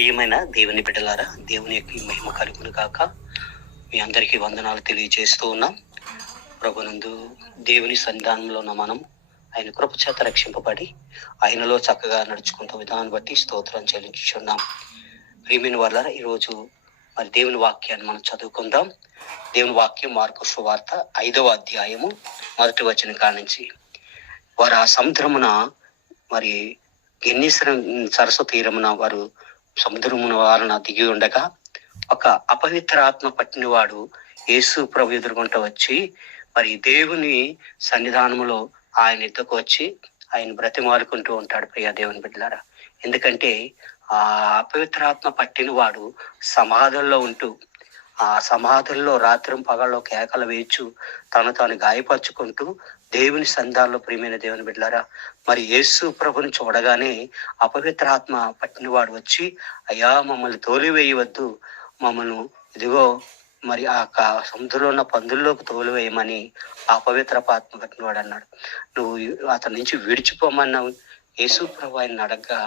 ప్రియమైన దేవుని బిడ్డలారా దేవుని యొక్క మహిమ కలుగును కాక మీ అందరికీ వందనాలు తెలియజేస్తూ ఉన్నాం. ప్రభునందు దేవుని సన్నిధానంలో ఉన్న మనం ఆయన కృపచేత రక్షింపబడి ఆయనలో చక్కగా నడుచుకుంటూ విధానం బట్టి స్తోత్రం చెల్లించుచున్నాం. ప్రియమైన వల్ల ఈరోజు మరి దేవుని వాక్యాన్ని మనం చదువుకుందాం. దేవుని వాక్యం మార్కు సువార్త ఐదవ అధ్యాయము మొదటి వచ్చిన కానించి వారు ఆ సముద్రమున మరి ఎన్నిసరం సరస్వ తీరమున వారు సముద్రమున వారన దిగి ఉండగా ఒక అపవిత్ర ఆత్మ పట్టినవాడు యేసు ప్రభు ఎదుర్కొంటూ వచ్చి మరి దేవుని సన్నిధానములో ఆయన ఎద్దుకు వచ్చి ఆయన బ్రతిమాలుకుంటూ ఉంటాడు ప్రియా దేవుని బిడ్డలారా. ఎందుకంటే ఆ అపవిత్రాత్మ పట్టిన వాడు సమాధుల్లో ఉంటూ ఆ సమాధుల్లో రాత్రి పగల్లో కేకలు వేయచ్చు తను తాను గాయపరుచుకుంటూ దేవుని సంధాల్లో ప్రియమైన దేవుని బిడ్డారా మరి యేసు ప్రభుని చూడగానే అపవిత్రాత్మ పట్టినవాడు వచ్చి అయ్యా మమ్మల్ని తోలివేయవద్దు మమ్మల్ని ఇదిగో మరి ఆ సముద్రంలో ఉన్న పందుల్లోకి తోలివేయమని ఆ అపవిత్ర ఆత్మ పట్టినవాడు అన్నాడు. నువ్వు అతని నుంచి విడిచిపోమన్నావు. యేసు ప్రభు ఆయన అడగగా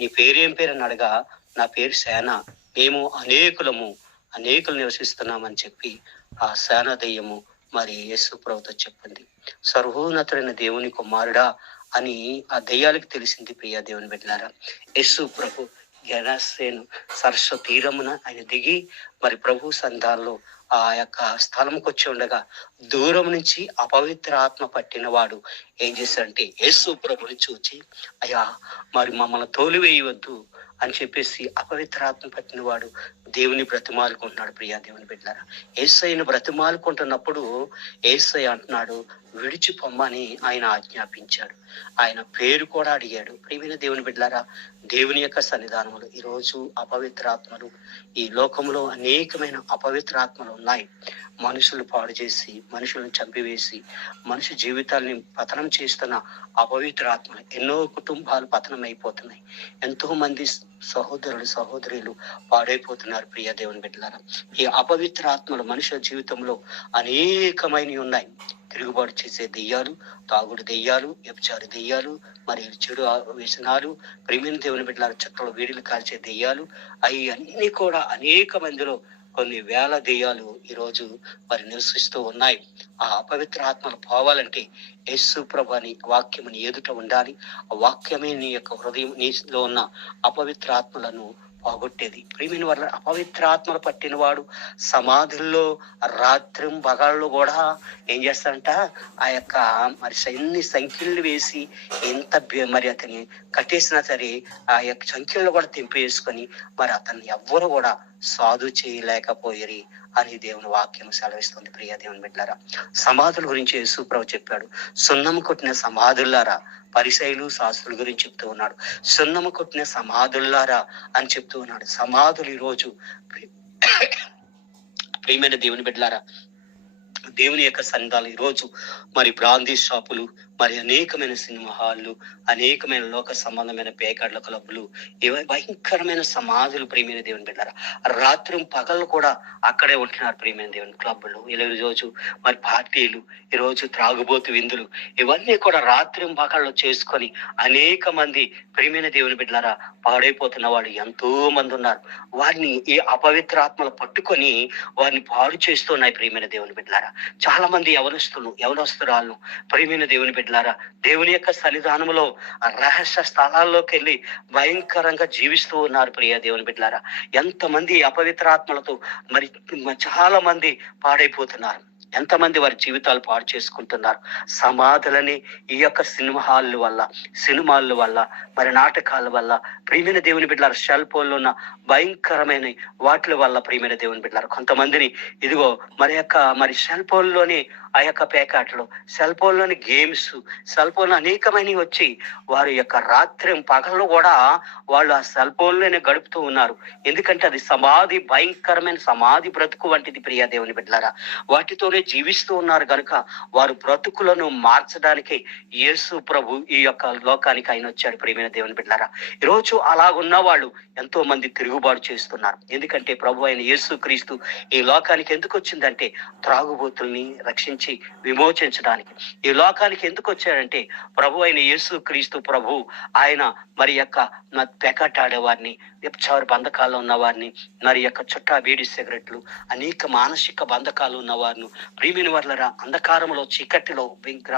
నీ పేరేం పేరు? అని అడగా నా పేరు సేన. మేము అనేకులము. అనేకులు నివసిస్తున్నామని చెప్పి ఆ సేన దయ్యము మరి యేసు ప్రభుతో చెప్పింది. సర్వోన్నతుడైన దేవుని కుమారుడా అని ఆ దయ్యాలకు తెలిసింది ప్రియా దేవుని బిడ్డలారా. యేసు ప్రభు జనసేను సరస్వ తీరమున ఆయన దిగి మరి ప్రభు సంధాల్లో ఆ యొక్క స్థలంకి వచ్చి ఉండగా దూరం నుంచి అపవిత్ర ఆత్మ పట్టిన వాడు ఏం చేశాడంటే యేసు ప్రభుని చూచి అయ్యా మరి మమ్మల్ని తోలివేయవద్దు. అని చెప్పేసి అపవిత్రాత్మ పట్టిన వాడు దేవుని బ్రతిమాలుకుంటున్నాడు ప్రియా దేవుని బిడ్డారా ఏసైను బ్రతిమాలుకుంటున్నప్పుడు ఏసై అంటున్నాడు విడిచిపొమ్మని ఆయన ఆజ్ఞాపించాడు. ఆయన పేరు కూడా అడిగాడు. ప్రియమైన దేవుని బిడ్డలారా దేవుని యొక్క సన్నిధానములు ఈరోజు అపవిత్రాత్మలు. ఈ లోకంలో అనేకమైన అపవిత్రాత్మలు ఉన్నాయి. మనుషులు పాడు చేసి మనుషులను చంపివేసి మనిషి జీవితాల్ని పతనం చేస్తున్న అపవిత్రాత్మలు ఎన్నో కుటుంబాలు పతనం అయిపోతున్నాయి ఎంతో మంది సహోదరులు సహోదరులు పాడైపోతున్నారు ప్రియ దేవుని బిడ్డలారా. ఈ అపవిత్ర ఆత్మలు మనుషుల జీవితంలో అనేకమైనవి ఉన్నాయి. తిరుగుబాటు చేసే దెయ్యాలు తాగుడు దెయ్యాలు వ్యభిచారు దెయ్యాలు మరి చెడు ఆ- వ్యసనాలు ప్రేమిన దేవుని బిడ్డల చెట్టలో వీడిలు కాల్చే దెయ్యాలు అవి అన్ని కూడా అనేక మందిలో కొన్ని వేల దెయ్యాలు ఈరోజు మరి నివసిస్తూ ఉన్నాయి. ఆ అపవిత్ర ఆత్మలు పోవాలంటే యేసు ప్రభు అని వాక్యము ఎదుట ఉండాలి. ఆ వాక్యమే నీ యొక్క హృదయం నీలో ఉన్న అపవిత్ర ఆత్మలను పోగొట్టేది. ప్రియమైన వాళ్ళ అపవిత్ర ఆత్మలు పట్టిన వాడు సమాధుల్లో రాత్రి పగళ్ళు కూడా ఏం చేస్తారంట ఆ యొక్క మరి ఎన్ని సంఖ్యలు వేసి ఎంత మరి అతని కట్టేసినా సరే ఆ యొక్క సంఖ్యలు కూడా తెంపేసుకొని మరి అతన్ని ఎవ్వరు కూడా సాధు చేయలేకపోయిరి అని దేవుని వాక్యం సెలవిస్తుంది. ప్రియ దేవుని బిడ్డారా సమాధుల గురించి యేసుప్రభు చెప్పాడు. సున్నము కొట్టిన సమాధుల్లారా పరిశైలు శాస్త్రుల గురించి చెప్తూ ఉన్నాడు. సున్నము కొట్టిన సమాధుల్లారా అని చెప్తూ ఉన్నాడు. సమాధులు ఈరోజు ప్రియమైన దేవుని బిడ్డలారా దేవుని యొక్క సన్నిధాలు ఈరోజు మరి బ్రాందీ షాపులు మరి అనేకమైన సినిమా హాళ్ళు అనేకమైన లోక సంబంధమైన పేకాడ్ల క్లబ్లు ఇవి భయంకరమైన సమాధులు ప్రియమైన దేవుని బిడ్డారా. రాత్రి పగలు కూడా అక్కడే ఉంటున్నారు ప్రియమైన దేవుని క్లబ్లు ఇలా రోజు మరి పార్టీలు ఈ రోజు త్రాగుబోతు విందులు ఇవన్నీ కూడా రాత్రి పగళ్ళు చేసుకొని అనేక మంది ప్రియమైన దేవుని బిడ్డారా పాడైపోతున్న వాళ్ళు ఎంతో మంది ఉన్నారు. వారిని ఈ అపవిత్ర ఆత్మలు పట్టుకొని వారిని పాడు చేస్తున్నాయి ప్రియమైన దేవుని బిడ్డారా. చాలా మంది యవనస్తులు యవనస్తురాలను ప్రియమైన దేవుని బిడ్డ బిడ్డలారా దేవుని యొక్క సన్నిధానంలో రహస్య స్థలాల్లోకి వెళ్ళి భయంకరంగా జీవిస్తూ ఉన్నారు ప్రియ దేవుని బిడ్డలారా. ఎంతమంది అపవిత్రాత్మలతో మరి చాలా మంది పాడైపోతున్నారు. ఎంతమంది వారి జీవితాలు పాడు చేసుకుంటున్నారు. సమాధులని ఈ యొక్క సినిమా హాల్ వల్ల సినిమాల వల్ల మరి నాటకాల వల్ల ప్రియమైన దేవుని బిడ్డలారు సెల్ ఫోన్లో ఉన్న భయంకరమైన వాటి వల్ల ప్రియమైన దేవుని బిడ్డలారు. కొంతమందిని ఇదిగో మరి యొక్క మరి సెల్ ఫోన్లోనే ఆ యొక్క పేకాటలు సెల్ ఫోన్లోని గేమ్స్ సెల్ ఫోన్ అనేకమైనవి వచ్చి వారి యొక్క రాత్రి పగళ్ళు కూడా వాళ్ళు ఆ సెల్ ఫోన్లోనే గడుపుతూ ఉన్నారు. ఎందుకంటే అది సమాధి భయంకరమైన సమాధి బ్రతుకు వంటిది ప్రియా దేవుని బిడ్డలారా. వాటితోనే జీవిస్తూ ఉన్నారు కనుక వారు బ్రతుకులను మార్చడానికి యేసు ప్రభు ఈ యొక్క లోకానికి ఆయన వచ్చాడు ప్రియమైన దేవుని బిడ్డలారా. ఈరోజు అలాగున్న వాళ్ళు ఎంతో మంది తిరుగుబాటు చేస్తున్నారు. ఎందుకంటే ప్రభు అయిన యేసు క్రీస్తు ఈ లోకానికి ఎందుకు వచ్చిందంటే త్రాగుబోతుల్ని రక్షించి విమోచించడానికి. ఈ లోకానికి ఎందుకు వచ్చాడంటే ప్రభు అయిన యేసు క్రీస్తు ప్రభు ఆయన మరి యొక్క పెకటాడేవారిని పెకటాడే వారిని బంధకాల్లో ఉన్న వారిని మరి యొక్క చుట్టా బీడి సిగరెట్లు అనేక మానసిక బంధకాలు ఉన్నవారిని ప్రియమైన వాళ్ళరా అంధకారంలో చీకటిలో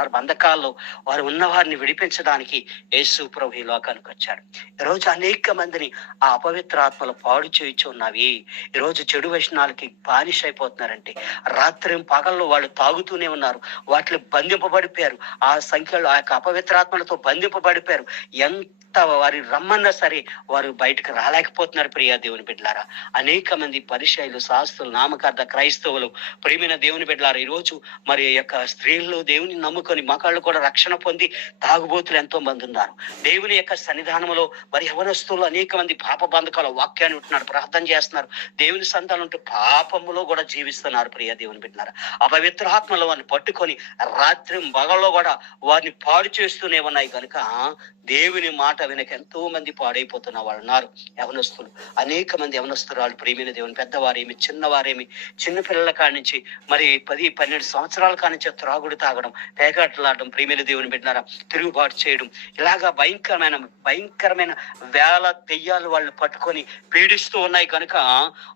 బంధకాల్లో వారు ఉన్నవారిని విడిపించడానికి యేసు ప్రభు ఈ లోకానికి వచ్చాడు ఈరోజు అనేక మందిని ఆ అపవిత్ర ఆత్మలు పాడు చేయించు ఉన్నవి. ఈరోజు చెడు వ్యసనాలకి బానిష అయిపోతున్నారంటే రాత్రి పగల్లో వాళ్ళు తాగుతూ తాగుతూనే ఉన్నారు. వాటిని బంధింపబడిపోయారు. ఆ సంఖ్యలో ఆ యొక్క అపవిత్రాత్మలతో బంధింపబడిపోయారు. ఎంత వారి రమ్మన్నా సరే వారు బయటకు రాలేకపోతున్నారు ప్రియా దేవుని బిడ్డలారా. అనేక మంది పరిచయాలు శాస్త్రులు నామకార్థ క్రైస్తవులు ప్రేమైన దేవుని బిడ్డలారా ఈరోజు మరి యొక్క స్త్రీల్లో దేవుని నమ్ముకొని మకాళ్ళు కూడా రక్షణ పొంది తాగుబోతులు ఎంతో మంది ఉన్నారు. దేవుని యొక్క సన్నిధానంలో మరి యవనస్తులు అనేక మంది పాప బంధకాల వాక్యాన్ని ఉంటున్నారు ప్రార్థన చేస్తున్నారు. దేవుని సంతానం ఉంటూ పాపములో కూడా జీవిస్తున్నారు ప్రియ దేవుని బిడ్డలారా. అపవిత్రాత్మలో వారిని పట్టుకొని రాత్రి మగలో కూడా వారిని పాడు చేస్తూనే ఉన్నాయి. కనుక దేవుని మాట వెనక ఎంతో మంది పాడైపోతున్న వాళ్ళు ఉన్నారు యవనస్తులు. అనేక మంది యవనస్తురాలు ప్రేమైన దేవుని పెద్దవారేమి చిన్నవారేమి చిన్న పిల్లల కాడి నుంచి మరి పది పన్నెండు సంవత్సరాల కాడి నుంచి త్రాగుడు తాగడం పేకాటలాడడం ప్రేమైన దేవుని పెట్టినారా తిరుగుబాటు చేయడం ఇలాగా భయంకరమైన భయంకరమైన వేల దెయ్యాలు వాళ్ళు పట్టుకొని పీడిస్తూ ఉన్నాయి కనుక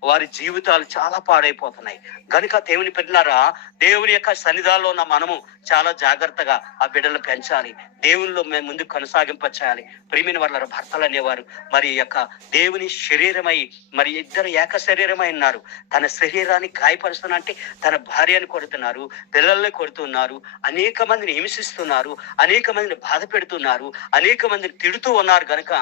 వారి జీవితాలు చాలా పాడైపోతున్నాయి. గనుక దేవుని పెట్టినారా దేవుని యొక్క సన్నిధాల్లో ఉన్న మనము చాలా జాగ్రత్తగా ఆ బిడ్డలు పెంచాలి. దేవుళ్ళు మేము ముందుకు కొనసాగింపచేయాలి. ప్రేమిన వాళ్ళ భర్తలు అనేవారు. మరి యొక్క దేవుని శరీరమై మరి ఇద్దరు ఏక శరీరమై ఉన్నారు. తన శరీరాన్ని గాయపరుస్తున్నా అంటే తన భార్యని కొడుతున్నారు పిల్లల్ని కొడుతున్నారు అనేక మందిని హింసిస్తున్నారు అనేక మందిని బాధ పెడుతున్నారు అనేక మందిని తిడుతూ ఉన్నారు కనుక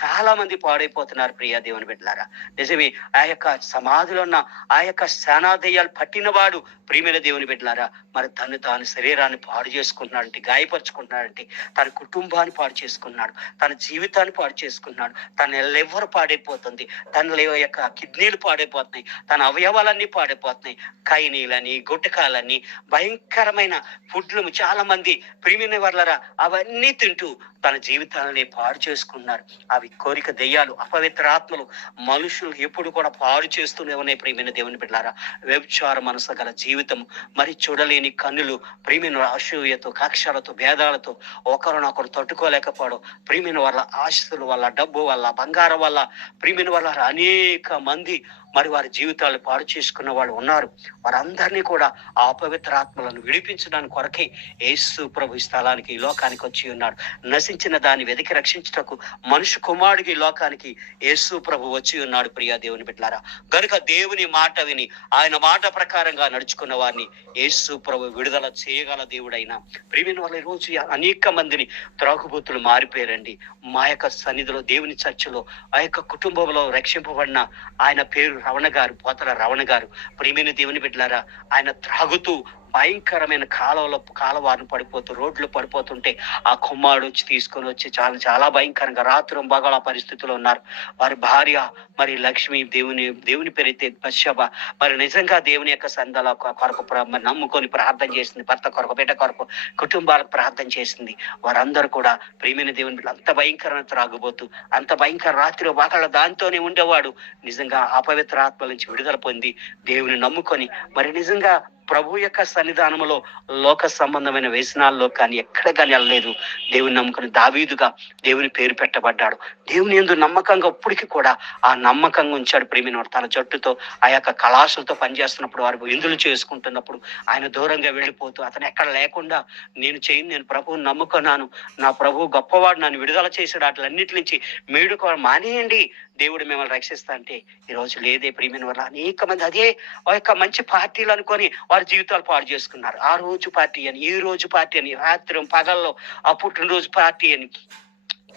చాలా మంది పాడైపోతున్నారు ప్రియా దేవుని బిడ్డలారా. నిజమే ఆ యొక్క సమాధిలో ఉన్న ఆ యొక్క శానాదయ్యాలు పట్టినవాడు ప్రియమైన దేవుని బిడ్డలారా. మరి తను తాను శరీరాన్ని పాడు చేసుకుంటున్నాడంటే గాయపరుచుకుంటున్నాడంటే తన కుటుంబాన్ని పాడు చేసుకున్నాడు తన జీవితాన్ని పాడు చేసుకున్నాడు. తన లివర్ పాడైపోతుంది? తన యొక్క కిడ్నీలు పాడైపోతున్నాయి. తన అవయవాలన్నీ పాడైపోతున్నాయి. కైనీలని గుట్టకాలని భయంకరమైన ఫుడ్లు చాలా మంది ప్రీమియం వర్లరా అవన్నీ తింటూ తన జీవితాలని పాడు చేసుకున్నారు. అవి కోరిక దెయ్యాలు అపవిత్ర ఆత్మలు మనుషులు ఎప్పుడు కూడా పాడు చేస్తూనే ఉన్నాయి ప్రియమైన దేవుని బిడ్డారా వ్యభిచార మనసు గల జీవితం మరి చూడలేని కన్నులు ప్రియమైన అసూయతో కక్షలతో భేదాలతో ఒకరినొకరు తట్టుకోలేకపోవడం ప్రియమైన వాళ్ళ ఆశలు వల్ల డబ్బు వల్ల బంగారం వల్ల ప్రియమైన వాళ్ళ అనేక మంది మరి వారి జీవితాలు పాడు చేసుకున్న వాళ్ళు ఉన్నారు. వారందరినీ కూడా ఆ పవిత్ర ఆత్మలను విడిపించడానికి కొరకే యేసు ప్రభు ఈ స్థలానికి ఈ లోకానికి వచ్చి ఉన్నాడు. నశించిన దాన్ని వెతికి రక్షించుటకు మనుషు కుమారుడికి ఈ లోకానికి యేసు ప్రభు వచ్చి ఉన్నాడు ప్రియా దేవుని బిడ్డారా. గనుక దేవుని మాట విని ఆయన మాట ప్రకారంగా నడుచుకున్న వారిని యేసు ప్రభు విడుదల చేయగల దేవుడైన ప్రియమైన వాళ్ళ ఈ రోజు అనేక మందిని త్రాగుబోతులు మారిపోయారండి. మా యొక్క సన్నిధిలో దేవుని చర్చలో ఆ యొక్క కుటుంబంలో రక్షింపబడిన ఆయన పేరు రవణ గారు పోతల రవణ గారు ప్రియమైన దేవుని బిడ్డలారా ఆయన త్రాగుతూ భయంకరమైన కాలువలో కాలవారిని పడిపోతూ రోడ్లు పడిపోతుంటే ఆ కుమ్మాడు వచ్చి తీసుకొని వచ్చి చాలా చాలా భయంకరంగా రాత్రి బగల పరిస్థితుల్లో ఉన్నారు. వారి భార్య మరి లక్ష్మి దేవుని దేవుని పేరైతే పశ్చబ మరి నిజంగా దేవుని యొక్క సందల కొరకు నమ్ముకొని ప్రార్థన చేసింది భర్త కొరకు బిడ్డ కొరకు కుటుంబాలకు ప్రార్థన చేసింది. వారందరూ కూడా ప్రేమైన దేవుని అంత భయంకరమైన త్రాగుబోతూ అంత భయంకర రాత్రి బాగా దాంతోనే ఉండేవాడు. నిజంగా అపవిత్ర ఆత్మల నుంచి విడుదల పొంది దేవుని నమ్ముకొని మరి నిజంగా ప్రభు యొక్క సన్నిధానంలో లోక సంబంధమైన వ్యసనాల్లో కానీ ఎక్కడ కానీ వెళ్ళలేదు. దేవుని నమ్ముకుని దావీదుగా దేవుని పేరు పెట్టబడ్డాడు. దేవుని ఎందు నమ్మకంగా ఇప్పటికీ కూడా ఆ నమ్మకంగా ఉంచాడు ప్రేమిన తన జట్టుతో ఆ యొక్క కళాశాలతో పనిచేస్తున్నప్పుడు వారు విందులు చేసుకుంటున్నప్పుడు ఆయన దూరంగా వెళ్ళిపోతూ అతను ఎక్కడ లేకుండా నేను చేయను నేను ప్రభువుని నమ్ముకున్నాను. నా ప్రభు గొప్పవాడు నన్ను విడుదల చేశాడు. అట్లన్నిటి నుంచి మీడు మానేయండి. దేవుడు మిమ్మల్ని రక్షిస్తా అంటే ఈ రోజు లేదే ప్రియమైన వల్ల అనేక మంది. అదే ఆ యొక్క మంచి పార్టీలు అనుకొని వారి జీవితాలు పాడు చేసుకున్నారు. ఆ రోజు పార్టీ అని ఈ రోజు పార్టీ అని రాత్రి పగల్లో ఆ పుట్టినరోజు పార్టీ అని.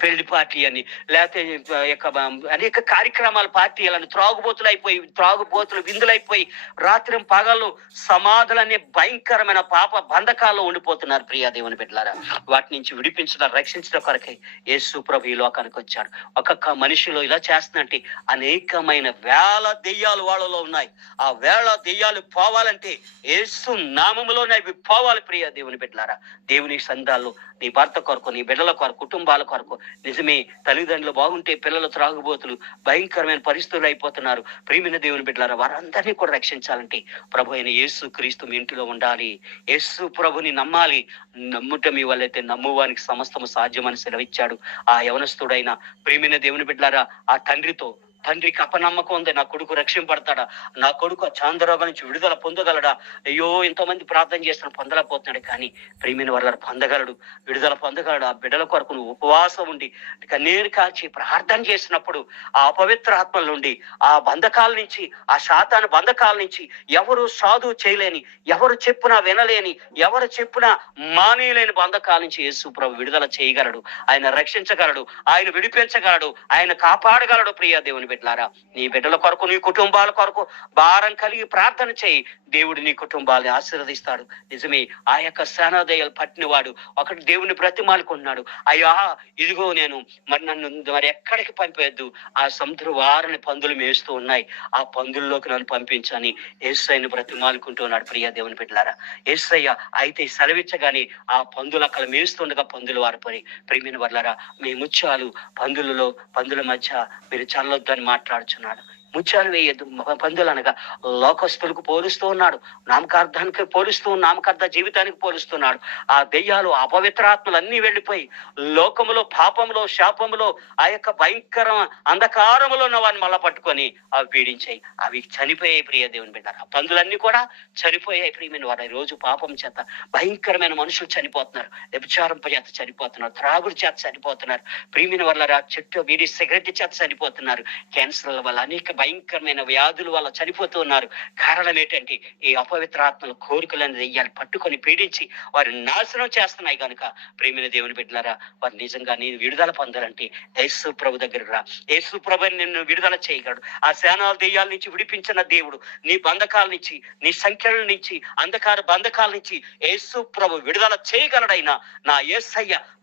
పెళ్ళి పార్టీ అని లేకపోతే యొక్క అనేక కార్యక్రమాల పార్టీలను త్రాగుబోతులు అయిపోయి త్రాగుబోతులు విందులైపోయి రాత్రి పగలు సమాధులనే భయంకరమైన పాప బంధకాల్లో ఉండిపోతున్నారు ప్రియా దేవుని బిడ్డలారా. వాటి నుంచి విడిపించడం రక్షించడం కొరకై యేసు ప్రభు ఈ లోకానికి వచ్చాడు. ఒక్కొక్క మనిషిలో ఇలా చేస్తున్నట్టు అనేకమైన వేల దెయ్యాలు వాళ్ళలో ఉన్నాయి. ఆ వేళ దెయ్యాలు పోవాలంటే యేసు నామములోనే అవి పోవాలి ప్రియా దేవుని బిడ్డలారా. దేవుని సందాల్లో నీ భర్త కొరకు నీ బిడ్డల కొరకు కుటుంబాల కొరకు నిజమే తల్లిదండ్రులు బాగుంటే పిల్లలు త్రాగుబోతులు భయంకరమైన పరిస్థితులు అయిపోతున్నారు. ప్రియమైన దేవుని బిడ్డలారా వారందరినీ కూడా రక్షించాలంటే ప్రభు అయిన యేసు క్రీస్తు మీ ఇంటిలో ఉండాలి. యేసు ప్రభుని నమ్మాలి. నమ్ముట మీ వల్లైతే నమ్మువానికి సమస్తము సాధ్యమని సెలవిచ్చాడు ఆ యవనస్తుడైన ప్రియమైన దేవుని బిడ్డలారా ఆ తండ్రితో తండ్రికి అపనమ్మకం ఉంది నా కొడుకు రక్షింపడతాడా నా కొడుకు ఆ చాంద్రరోగం నుంచి విడుదల పొందగలడా? అయ్యో ఎంతోమంది ప్రార్థన చేస్తున్న పొందలేకపోతున్నాడు. కానీ ప్రేమిన వాళ్ళ పొందగలడు విడుదల పొందగలడు. ఆ బిడ్డల కొరకు నువ్వు ఉపవాసం ఉండి కన్నీరు కాల్చి ప్రార్థన చేసినప్పుడు ఆ అపవిత్ర ఆత్మల నుండి ఆ బంధకాల నుంచి ఆ శాతాన బంధకాల నుంచి ఎవరు సాధు చేయలేని ఎవరు చెప్పునా వినలేని ఎవరు చెప్పునా మానేయలేని బంధకాల నుంచి యేసు ప్రభు విడుదల చేయగలడు. ఆయన రక్షించగలడు ఆయన విడిపించగలడు ఆయన కాపాడగలడు ప్రియా దేవుని బిడ్డలారా నీ బిడ్డల కొరకు నీ కుటుంబాల కొరకు భారం కలిగి ప్రార్థన చేయి. దేవుడు నీ కుటుంబాన్ని ఆశీర్వదిస్తాడు. నిజమే ఆ యొక్క సేనాదయాలు పట్టినవాడు ఒకటి దేవుని బ్రతిమాలుకున్నాడు. అయ్యా ఇదిగో నేను మరి నన్ను మరి ఎక్కడికి పంపేద్దు ఆ సముద్ర వారిని పందులు మేస్తూ ఉన్నాయి. ఆ పందుల్లోకి నన్ను పంపించని ఏసైని బ్రతిమాలుకుంటున్నాడు ప్రియ దేవుని బిడ్డలారా. ఏసయ్య అయితే సెలవిచ్చగాని ఆ పందులు అక్కడ మేస్తుండగా పందులు వారిపోయి ప్రియమైన వర్లారా మీ ముత్యాలు పందులలో పందుల మధ్య మీరు చల్లొద్దని మాట్లాడుచున్నాడు. ముత్యాలు వేయద్దు పందులు అనగా లోకస్తులకు పోలుస్తూ ఉన్నాడు. నామకార్థానికి పోలుస్తూ నామకార్థ జీవితానికి పోలుస్తున్నాడు ఆ దెయ్యాలు అపవిత్రాత్మలు అన్ని వెళ్ళిపోయి లోకములో పాపములో శాపములో ఆ యొక్క భయంకర అంధకారములో ఉన్న వాడిని మళ్ళా పట్టుకొని అవి పీడించాయి. అవి చనిపోయాయి ప్రియ దేవుని బిడ్డారు. ఆ పందులన్నీ కూడా చనిపోయాయి ప్రియమైన వారు. రోజు పాపం చేత భయంకరమైన మనుషులు చనిపోతున్నారు. వ్యభిచారం చేత చనిపోతున్నారు. త్రాగుడు చేత చనిపోతున్నారు. ప్రియమైన వల్ల చెట్టు వీడి సిగరెట్ చేత చనిపోతున్నారు. క్యాన్సర్ల వల్ల అనేక భయంకరమైన వ్యాధుల వల్ల చనిపోతూ ఉన్నారు. కారణం ఏంటంటే ఈ అపవిత్రాత్మల కోరికలను దెయ్యాలు పట్టుకొని పీడించి వారి నాశనం చేస్తున్నాయి కనుక ప్రేమిన దేవుని బిడ్డలారా వారు నిజంగా నేను విడుదల పొందాలంటే యేసు ప్రభు దగ్గర రా. యేసు ప్రభు నిన్ను విడుదల చేయగలడు. ఆ సేనాల దెయ్యాల నుంచి విడిపించిన దేవుడు నీ బంధకాల నుంచి నీ సంఖ్యల నుంచి అంధకార బంధకాల నుంచి యేసు ప్రభు విడుదల చేయగలడైనా నా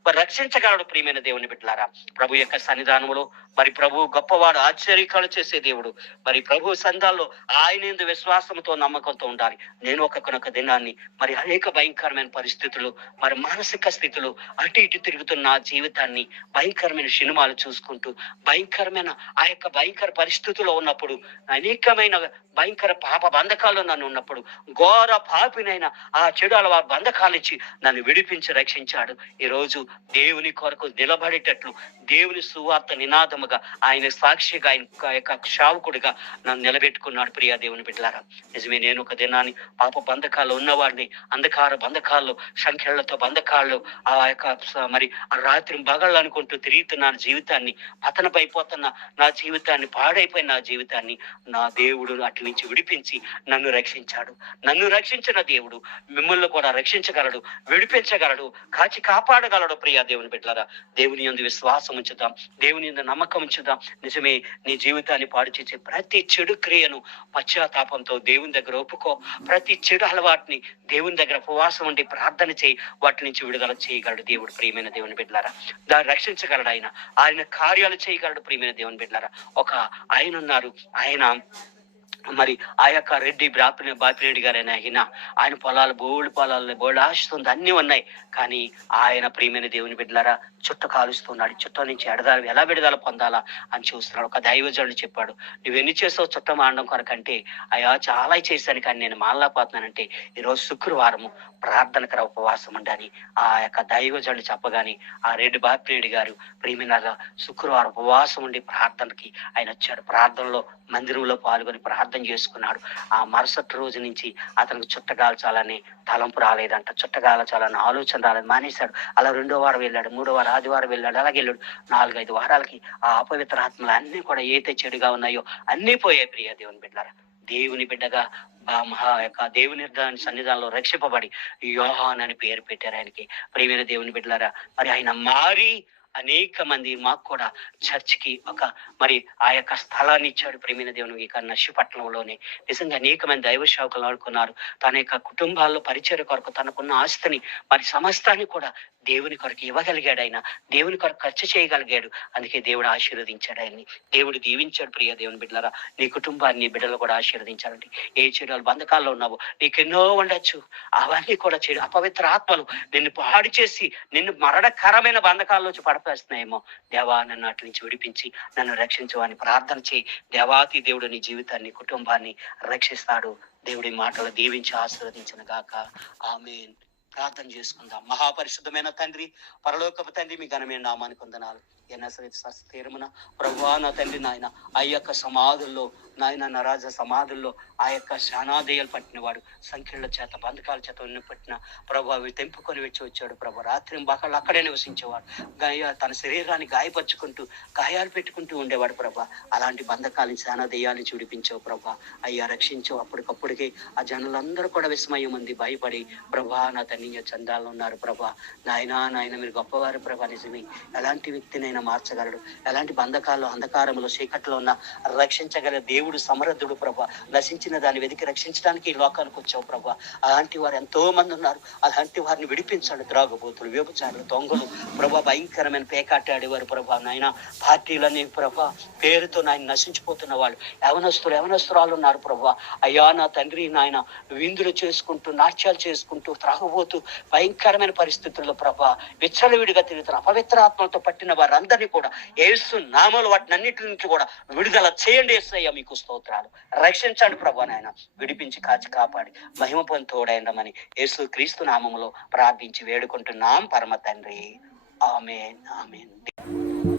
యేసయ్య రక్షించగలడు ప్రియమైన దేవుని బిడ్డలారా. ప్రభు యొక్క సన్నిధానంలో మరి ప్రభు గొప్పవాడు ఆశ్చర్యకాలు చేసే దేవుడు. మరి ప్రభు సందాల్లో ఆయన ఎందు విశ్వాసంతో నమ్మకంతో ఉండాలి. నేను ఒకనొక దినాన్ని మరి అనేక భయంకరమైన పరిస్థితులు మరి మానసిక స్థితులు అటు ఇటు తిరుగుతున్న నా జీవితాన్ని భయంకరమైన సినిమాలు చూసుకుంటూ భయంకరమైన ఆ యొక్క భయంకర పరిస్థితుల్లో ఉన్నప్పుడు అనేకమైన భయంకర పాప బంధకాల్లో నన్ను ఉన్నప్పుడు ఘోర పాపినైన ఆ చెడు అలవాటు బంధకాలు ఇచ్చి నన్ను విడిపించి రక్షించాడు. ఈ రోజు దేవుని కొరకు నిలబడేటట్లు దేవుని సువార్త నినాదముగా ఆయన సాక్షిగా ఆయన యొక్క శావకుడిగా నన్ను నిలబెట్టుకున్నాడు ప్రియా దేవుని బిడ్డలారా. నిజమే నేను ఒక దినాన్ని పాప బంధకాల్లో ఉన్నవాడిని అంధకార బంధకాల్లో సంఖ్యలతో బంధకాల్లో ఆ యొక్క మరి ఆ రాత్రి బగళ్ళు అనుకుంటూ తిరుగుతున్న జీవితాన్ని పతనపైపోతున్న నా జీవితాన్ని పాడైపోయిన నా జీవితాన్ని నా దేవుడు అటు నుంచి విడిపించి నన్ను రక్షించాడు. నన్ను రక్షించిన దేవుడు మిమ్మల్ని కూడా రక్షించగలడు విడిపించగలడు కాచి కాపాడగలడు ప్రియ దేవుని బిడ్డారా దేవుని యందు విశ్వాసం ఉంచుదాం దేవుని యందు నమ్మకం ఉంచుదాం. నిజమే నీ జీవితాన్ని పాడు చేసే ప్రతి చెడు క్రియను పశ్చాత్తాపంతో దేవుని దగ్గర ఒప్పుకో. ప్రతి చెడు అలవాటుని దేవుని దగ్గర ఉపవాసం ఉండి ప్రార్థన చేయి. వాటి నుంచి విడుదల చేయగలడు దేవుడు ప్రియమైన దేవుని బిడ్డలారా. దాన్ని రక్షించగలడు ఆయన. ఆయన కార్యాలు చేయగలడు ప్రియమైన దేవుని బిడ్డలారా. ఒక ఆయన ఉన్నారు. ఆయన మరి ఆ యొక్క రెడ్డి బ్రాపిన బాపిరెడ్డి గారైన ఆయన ఆయన పొలాలు బోల్డ్ పొలాలు బోల్డ్ ఆశిస్తుంది అన్ని ఉన్నాయి. కానీ ఆయన ప్రియమైన దేవుని బిడ్డలారా చుట్ట కాలుస్తున్నాడు. చుట్ట నుంచి ఎడదాలు ఎలా విడుదల పొందాలా అని చూస్తున్నాడు. ఒక దైవజనుడు చెప్పాడు నువ్వు ఎన్ని చేసావు చుట్ట మాండం కొరకంటే అయ్యా చాలా చేశాను కానీ నేను మానలేకపోతున్నానంటే ఈరోజు శుక్రవారము ప్రార్థనకర ఉపవాసం ఉండని ఆ యొక్క దైవజనుడు చెప్పగానే ఆ రెడ్డి బాపిరెడ్డి గారు ప్రియమైన శుక్రవారం ఉపవాసం ఉండి ప్రార్థనకి ఆయన వచ్చాడు. ప్రార్థనలో మందిరంలో పాల్గొని ప్రార్థన చేసుకున్నాడు. ఆ మరుసటి రోజు నుంచి అతనికి చుట్టగాల్చాలని తలంపు రాలేదంట. చుట్టగాల్చాలని ఆలోచన రాలేదు. మానేశాడు. అలా రెండో వారం వెళ్ళాడు. మూడో వారం ఆదివారం వెళ్ళాడు. అలాగే వెళ్ళాడు. నాలుగైదు వారాలకి ఆ అపవిత్ర ఆత్మలు అన్ని కూడా ఏతే చెడుగా ఉన్నాయో అన్నీ పోయాయి ప్రియ దేవుని బిడ్డారా దేవుని బిడ్డగా ఆ మహా యొక్క దేవుని దాని సన్నిధానంలో రక్షింపబడి యోహాన్ అని పేరు పెట్టారు ఆయనకి. ప్రియమైన దేవుని బిడ్డలారా మరి ఆయన మారి అనేక మంది మాకు కూడా చర్చికి ఒక మరి ఆ యొక్క స్థలాన్ని ఇచ్చాడు ప్రేమిన దేవుని ఇక నర్సిపట్నంలోనే నిజంగా అనేక మంది దైవ సేవకులు ఆడుకున్నారు. తన యొక్క కుటుంబాల్లో పరిచయ కొరకు తనకున్న ఆస్తిని మరి సమస్తాన్ని కూడా దేవుని కొరకు ఇవ్వగలిగాడు ఆయన. దేవుని కొరకు ఖర్చు చేయగలిగాడు. అందుకే దేవుడు ఆశీర్వదించాడు ఆయన్ని. దేవుడు దీవించాడు ప్రియ దేవుని బిడ్డలరా. నీ కుటుంబాన్ని బిడ్డలు కూడా ఆశీర్వదించాలండి. ఏ చెడు బంధకాల్లో ఉన్నావు నీకు ఎన్నో ఉండొచ్చు. అవన్నీ కూడా చెడు అపవిత్ర ఆత్మలు నిన్ను పాడు చేసి నిన్ను మరణకరమైన బంధకాల్లోంచి పడపేస్తున్నాయేమో దేవా నన్ను అటు నుంచి విడిపించి నన్ను రక్షించు అని ప్రార్థన చేయి. దేవాతి దేవుడు నీ జీవితాన్ని కుటుంబాన్ని రక్షిస్తాడు. దేవుడి మాటలు దీవించి ఆశీర్వదించిన గాక. ఆమెన్. ప్రార్థన చేసుకుందాం. మహాపరిశుద్ధమైన తండ్రి పరలోకపు తండ్రి మీ ఘనమైన నామానికి వందనాలు తీరమున ప్రభువా నా తండ్రి నాయన ఆ యొక్క సమాధుల్లో నాయన నరాజ సమాధుల్లో ఆ యొక్క శానాదేయాలు పట్టినవాడు సంఖ్యల చేత బంధకాల చేత ఉన్న పట్టిన ప్రభు అవి తెంపుకొని వచ్చి వచ్చాడు ప్రభు. రాత్రి బాకలు అక్కడే నివసించేవాడు. గాయ తన శరీరాన్ని గాయపరుచుకుంటూ గాయాలు పెట్టుకుంటూ ఉండేవాడు ప్రభా. అలాంటి బంధకాలని శానాదేయాలని చూడిపించావు ప్రభా. అయ్యా రక్షించావు. అప్పటికప్పటికే ఆ జనులందరూ కూడా విస్మయం ఉంది భయపడి ప్రభా నా తండ్రి చందాలు ఉన్నారు ప్రభా. నాయనా నాయన మీరు గొప్పవారు ప్రభా నిజమే. ఎలాంటి వ్యక్తినైనా మార్చగలడు. ఎలాంటి బంధకాల్లో అంధకారంలో చీకట్లో ఉన్న రక్షించగల దేవుడు సమర్థుడు ప్రభా. నశించిన దాన్ని వెతికి రక్షించడానికి ఈ లోకానికి వచ్చావు ప్రభా. అలాంటి వారు ఎంతో మంది ఉన్నారు. అలాంటి వారిని విడిపించండి ద్రాగబోతులు వ్యభిచారులు దొంగలు. ప్రభా భయంకరమైన పేకాటాడేవారు ప్రభా నాయన. పార్టీలని ప్రభా పేరుతో నాయన నశించిపోతున్న వాళ్ళు. యవనస్తులు యవనస్తురాలు ఉన్నారు ప్రభా. అయ్యా నా తండ్రి నాయన విందులు చేసుకుంటూ నాట్యాలు చేసుకుంటూ త్రాగబోతూ భయంకరమైన పరిస్థితుల్లో ప్రభా విచ్చలవిడిగా తిరుగుతున్న అపవిత్ర ఆత్మలతో పట్టిన వారందరినీ కూడా ఏసు నామలు వాటిని అన్నిటి నుంచి కూడా విడుదల చేయండి ఏసయ్యా మీకు స్తోత్రాలు. రక్షించండి ప్రభు నాయన. విడిపించి కాచి కాపాడి. మహిమ పొంది యేసు క్రీస్తు నామములో ప్రార్థించి వేడుకుంటున్నాం పరమ తండ్రి. ఆమెన్. ఆమెన్.